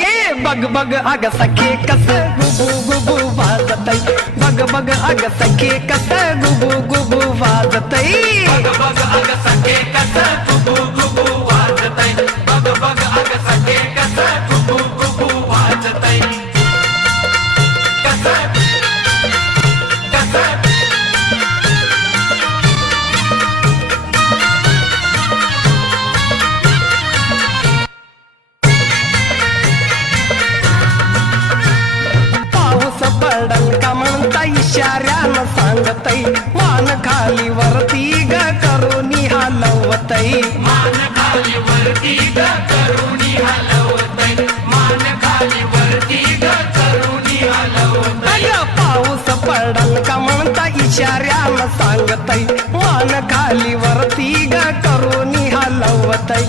ये बग बग अग सखे कस गुबू गुबू वाजतई, बग बग अग सखे कस गुबू गुबू वाजतई, बग बग अग सखे कस गुबू गुबू वाजतई, बग बग अग सखे कस गुबू गुबू वाजतई, कस कस पाऊस पडल का म्हणता इशाऱ्यानं सांगतई, मान खाली वरती ग करूनी हलवतई, मान खाली वरती ग करुणी हलवतई, मान खाली वरती ग करुणी हलवतई, अग पाऊस पडल का म्हणता इशाऱ्यानं सांगतई, मान खाली वरती ग करूनी हलवतई,